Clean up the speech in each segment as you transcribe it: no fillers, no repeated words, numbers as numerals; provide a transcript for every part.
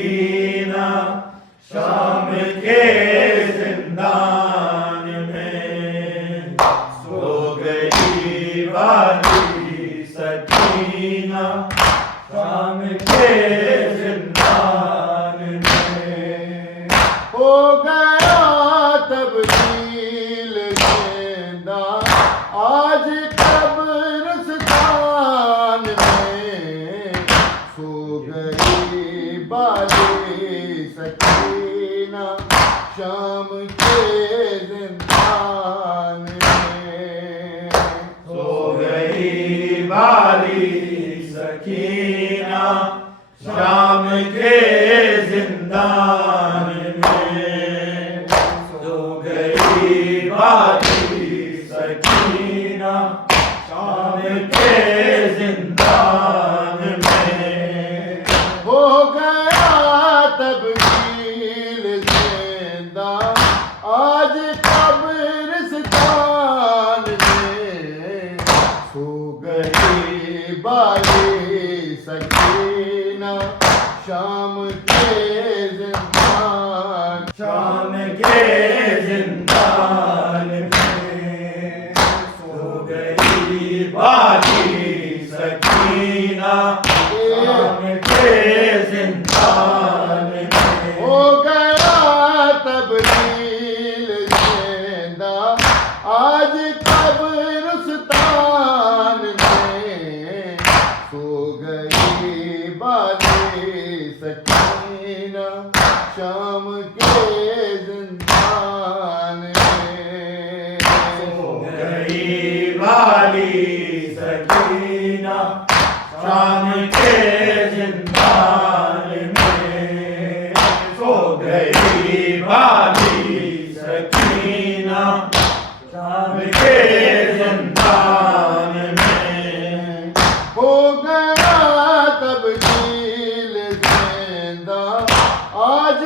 सकीना शाम के जिंदान में सो गई वाली सकीना शाम के जिंदान में हो गया तब्दील जिंदा आज कब्रिस्तान में सो गई बाली सकीना शाम के जिंदान में सो गई वाली सकीना शाम के जिंदान में सो गई वाली सकीना शाम के जिंदान में हो गया तब्दील जिंदा आज कब्रिस्तान में सो गई बाली सकीना शाम के जिंदान शाम के जिंदान में सो गई बाली सकीना शाम के जिंदान में हो गया तब्दील जिंदा आज कब्रिस्तान में सो गई बाली सकीना शाम के जिंदान में सो गई वाली सकीना शाम के जिंदान में सो गई वाली सकीना शाम के जिंदान में हो गया तब्दील जिंदा आज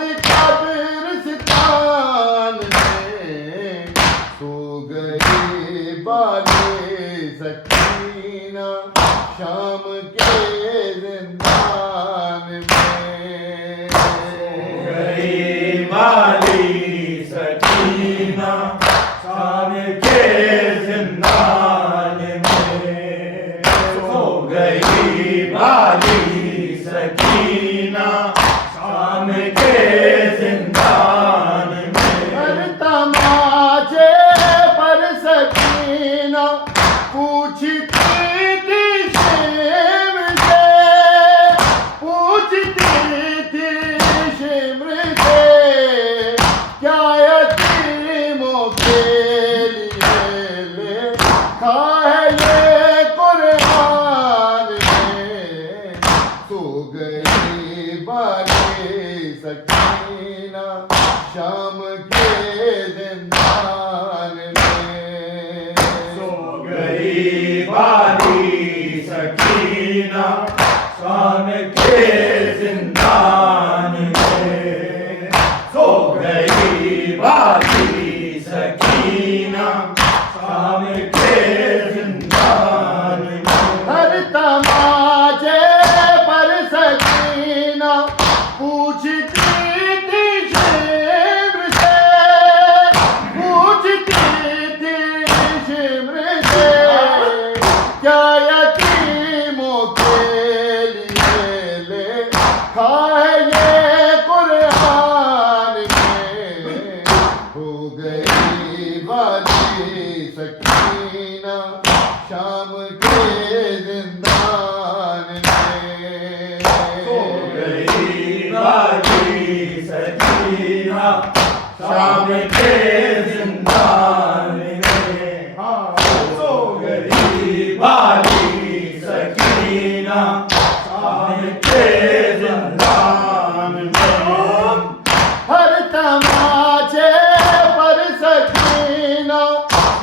कब्रिस्तान में सो गई बाली सकीना शाम के जिंदान में गई वाली सकीना शाम के जिंदान में सो गई वाली सकीना शाम के जिंदान में हर तमाचे पर सकीना पूछती थी शिमर से पूछती थी शिमर से क्या यतीमों के लिए लिखा है ये कुरान में सो गई बाली सकीना शाम के जिंदान में सो गई वाली सकीना शाम के जिंदान में सो गई वाली सकीना शाम के जिंदान में हर तमाचे पर सकीना पूछती थी शिमर से पूछती थी शिमर से क्या यतीमों के लिए लिखा है ये कुरान में हो गई वाली सकीना शाम के जिंदान में सो गई वाली सकीना शाम के जिंदान में सो गई वाली सकीना शाम के जिंदान में हर तमाचे पर सकीना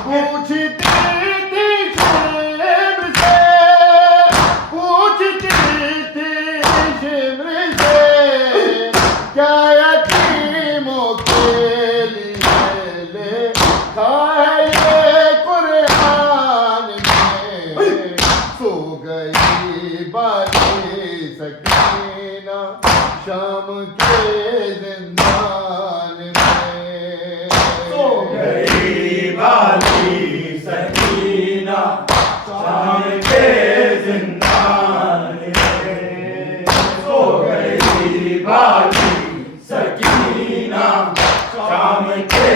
पूछती थी शिमर से पूछती थी शिमर से क्या यतीमों के लिए लिखा है ये कुरान में सो गई बाली सकीना शाम के जिंदान में। सो गई बाली सकीना शाम के जिंदान में। सो गई बाली सकीना शाम के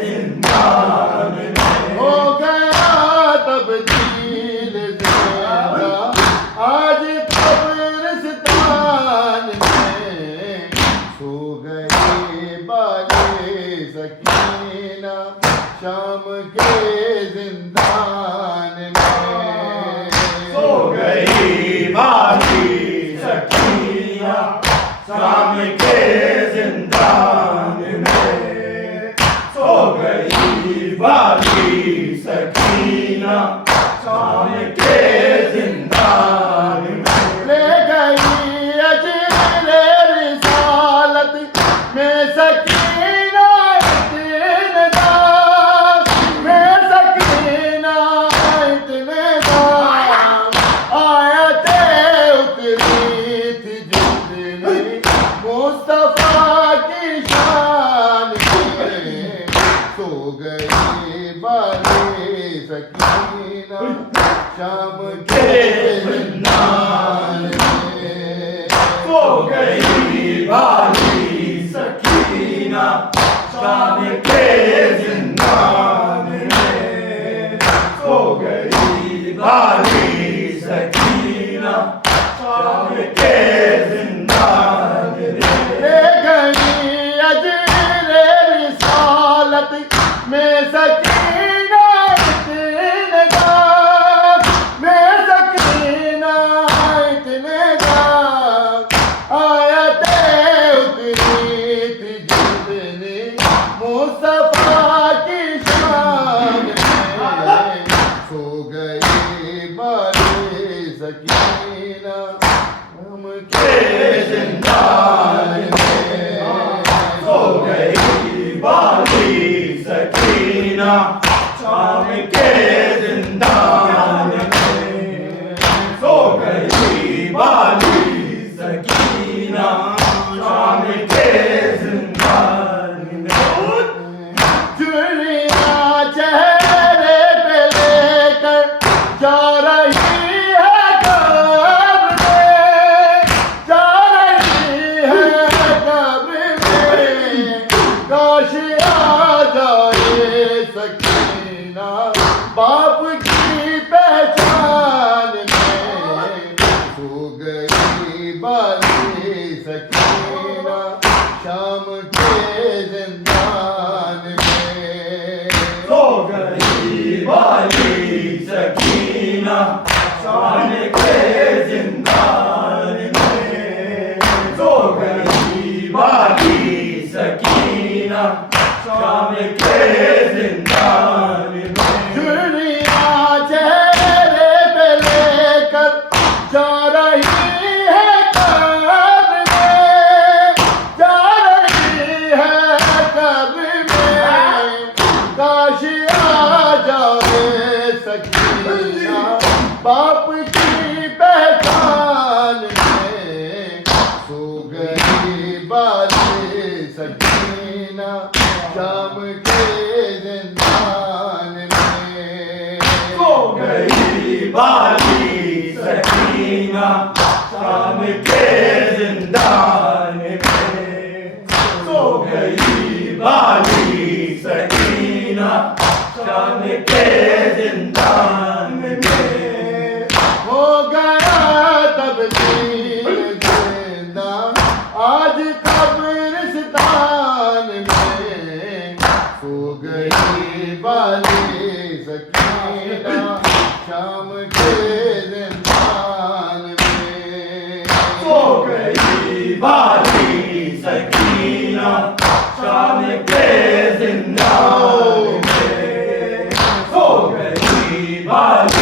जिंदान में। हो गया तब्दील ज़िंदा आज कब्रिस्तान में। सो गई बाली सकीना शाम के जिंदान में। सो गई बाली सकीना शाम के जिंदान में। सो गई बाली सकीना शाम के जिंदान में। ले गई अजरे रिसालत में सकीना इतने दाम में सकीना इतने दाम। आयते उतरी थी जितनी मुस्तफा की शान में। सो गई बाली सकीना शाम के जिंदान में। सो गई बाली सकीना शाम के जिंदान में। सो गई बाली सकीना शाम के जिंदान में। ले गई अजरे रिसालत में सकीना इतने दाम में सकीना इतने दाम। आयते उतरी थी जितनी मुस्तफा की शान में। सो गई बाली सकीना हम के जिंदान में। सो गई बाली सकीना शाम के जिंदान में। सो गई बाली सकीना शाम के जिंदान में। चुनिया चेहरे पे लेकर जा रही है कब्र में। जा रही है कब्र में। काश आ जाए सकीना बाप की पहचान में। सो गई बाली सकीना शाम के जिंदान में। सो गई बाली सकीना शाम के जिंदान में। सो गई बाली सकीना शाम के जिंदान में। दुनिया चेहरे पे लेकर जा रही है कब्र में। जा रही है कब्र में। काश आ जाए सकीना बाप की पहचान में। सो गई बाली सकीना शाम के जिंदान में। सो गई बाली सकीना शाम के जिंदान में। सो गई बाली सकीना शाम के जिंदान में। हो गया तब्दील जिंदा आज कब्रिस्तान में। सो गई बाली सकीना शाम के जिंदान में। सो गई बाली सकीना शाम के जिंदान में। सो गई बाली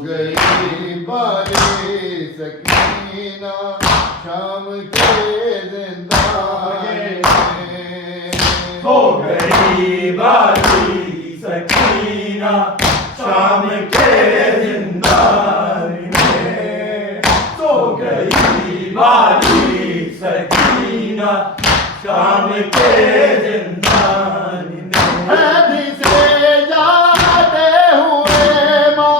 गई बाली सकीना शाम के जिंदान में। सो गई बाली सकीना शाम के जिंदान में। सो गई बाली सकीना शाम के जिंदान में। हदीसे जाते हुए माँ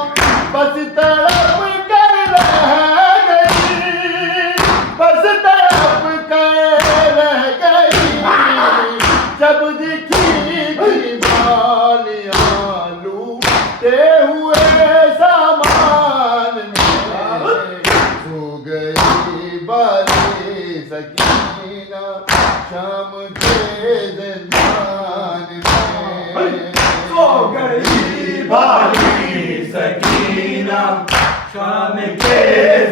बस तड़प कर रह गई, बस तड़प कर रह गई। जब दिखी थी बालियाँ लूटते हुए सामान में। सो गई बाली सकीना शाम के जिंदान में। सो गई बाली सकीना शाम के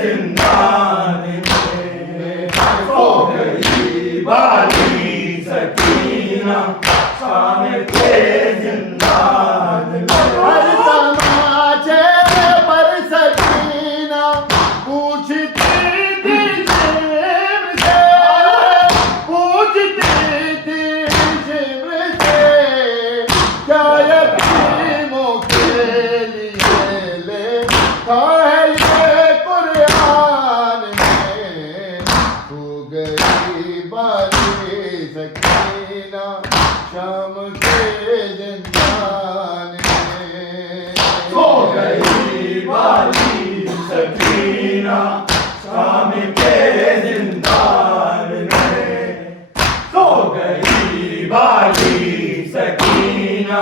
जिंदान में। सो गई बाली सकीना शाम के जिंदान में। हर तमाचे पर सकीना पूछती थी जिब्र से, पूछती थी जिब्र से। क्या यतीमों के लिए लिखा है ये कुरान में। हो गई बाली सकीना शाम के जिंदान में। सो गई बाली सकीना शाम के जिंदान में। सो गई बाली सकीना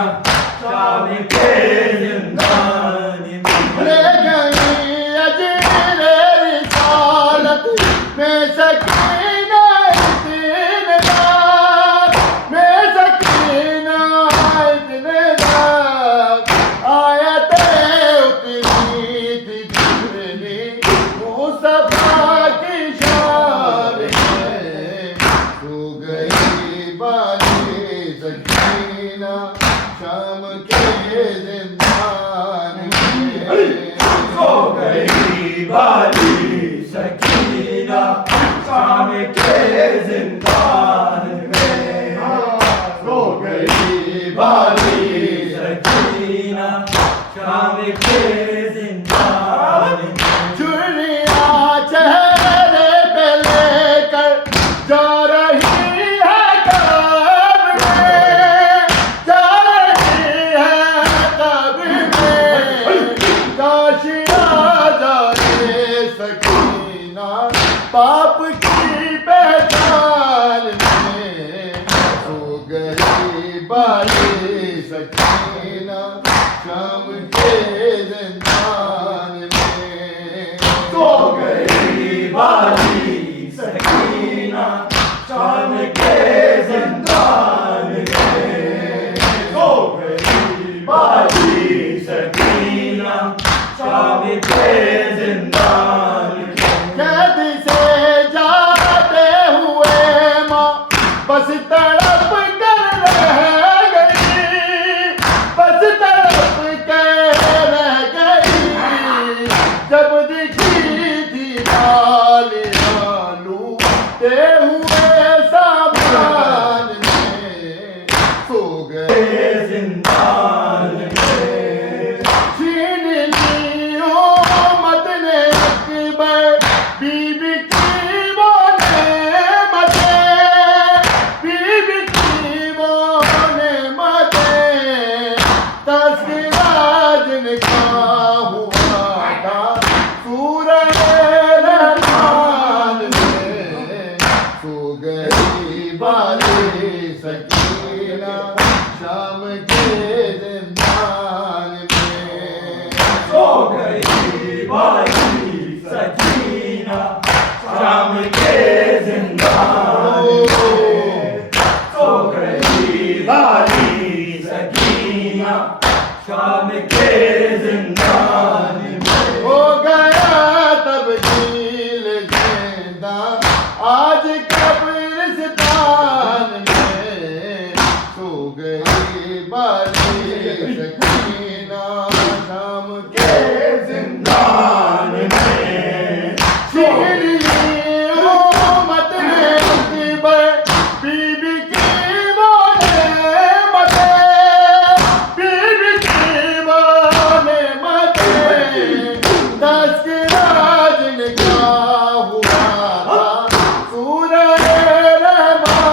शाम के जिंदान में। ले गई अजरे रिसालत में सकीना दिन रात, में सकीना दिन रात। आयतें उतरी थी जिब्रील मुस्तफा की शान में। हो गई बाली सकीना शाम के जिंदान में। सो गई बाली सकीना शाम के जिंदान में। सो गई बाली सकीना शाम के जिंदान में। चुनिया चेहरे पे लेकर जा रही है कब्र में, जा रही है कब्र में। काश आ जाए सकीना पाप की पहचान में। हो गई बाली सकीना शाम के जिंदान में। सो गई बाली सकीना शाम के जिंदान में। सो गई बाली सकीना शाम के जिंदान में। कैद से जाते हुए माँ बस तड़प कर रह गई, बस तड़प कर रह गई। जब दिखी थी बालियाँ लूटते हुए सामान में। सो गए जिंदान में। छीन ली उम्मत ने अकबर बीबी की वो नेमतें, बीबी की वो नेमतें। तस्वीर जिनका हुआ था